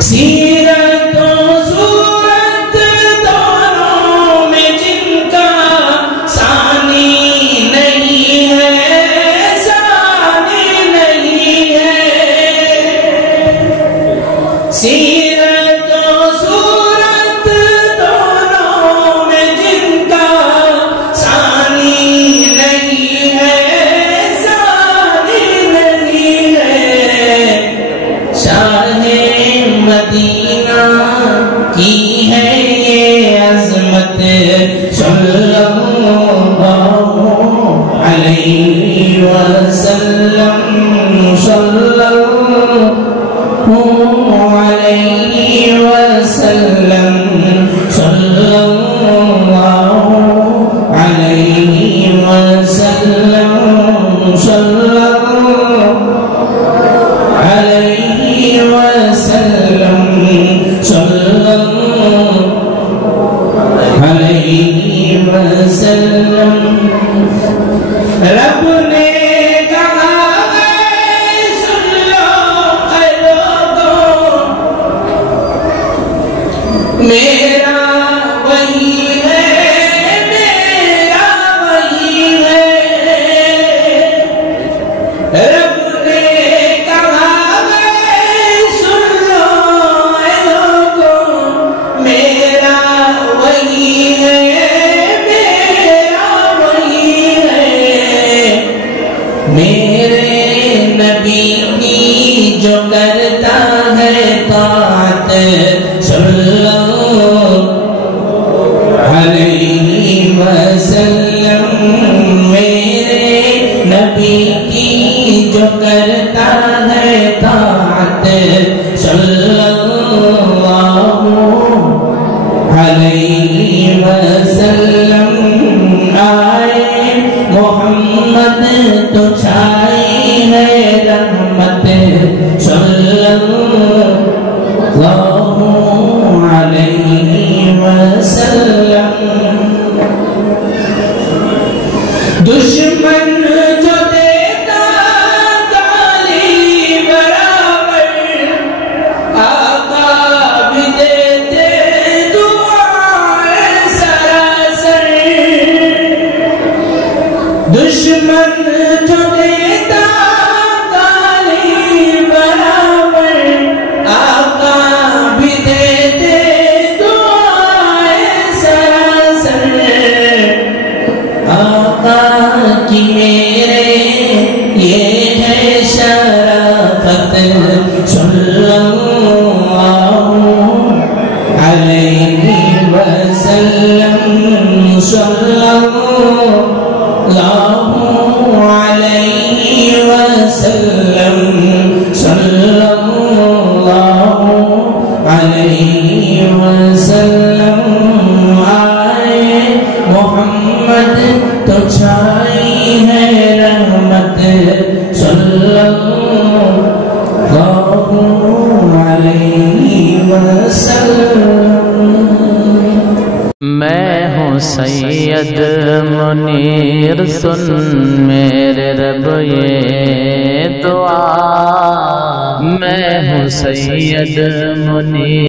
سیرت و صورت دونوں میں جن کا ثانی نہیں ہے، ثانی نہیں ہے۔ سیرت و صورت دونوں میں جن کا ثانی نہیں ہے، ثانی نہیں ہے۔ شاہ مدینہ کی ہے یہ عظمت، صلی اللہ علیہ وسلم، صلی اللہ علیہ وسلم، صلی اللہ علیہ وسلم، صلی اللہ علیہ وسلم، صلی اللہ علیہ وسلم۔ رب نے کہا ہے سن لو اے لوگوں، میرا وہی ہے، میرا وہی ہے۔ رب نے کہا ہے سن لو اے لوگوں، میرا وہی ہے، میرا وہی ہے۔ میرے نبی کی جو کرتا ہے طاعت، صلی اللہ علیہ وسلم، میرے نبی کی جو کرتا ہے طاعت، صلی اللہ علیہ وسلم۔ آئے محمد تو چھائی ہے رحمت، صلی اللہ علیہ وسلم۔ دشمن جو دیتا گالی برابر، آقا بھی دیتے دعائیں سراسر۔ دشمن جو دیتا گالی برابر، آقا بھی دیتے دعائیں سراسر۔ آقا کی میرے یہ ہے شرافت، صلی اللہ علیہ وسلم، صلی اللہ علیہ وسلم، صلی اللہ علیہ وسلم۔ آئے محمد تو چھائی ہے رحمت، صلی اللہ علیہ وسلم۔ میں ہوں سید منیر، سن میرے رب یہ دعا، میں ہوں سید منیر۔